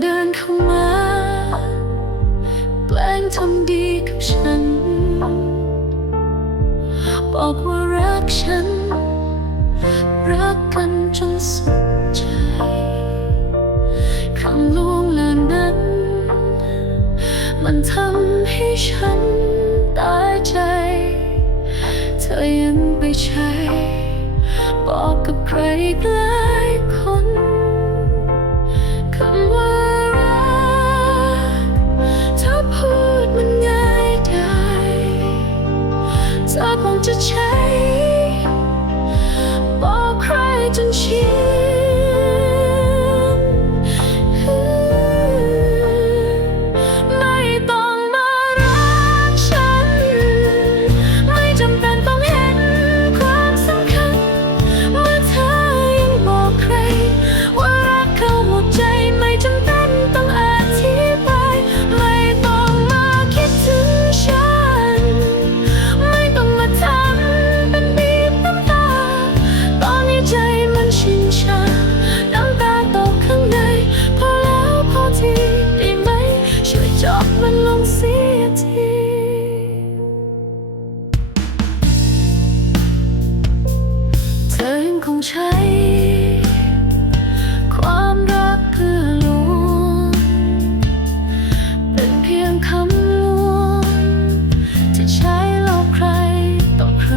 เดินเข้ามาแกล้งทำดีกับฉัน บอกว่ารักฉัน รักกันจนสุดใจคำลวงเหลือนนั้น มันทำให้ฉันตายใจ เธอยังไปใช้ บอกกับใครอีก ใช้ ความรักเพื่อลวงเป็นเพียงคำลวงที่ใช้หลอกใครต่อใคร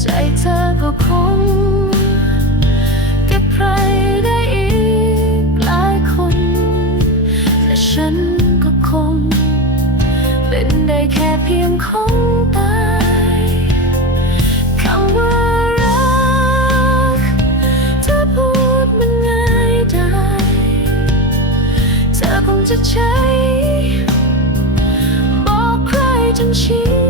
ใจเธอก็คงเก็บใครได้อีกหลายคน แต่ฉันก็คง เป็นได้แค่เพียงของตา จะใช้ บอกใครทั้งชิ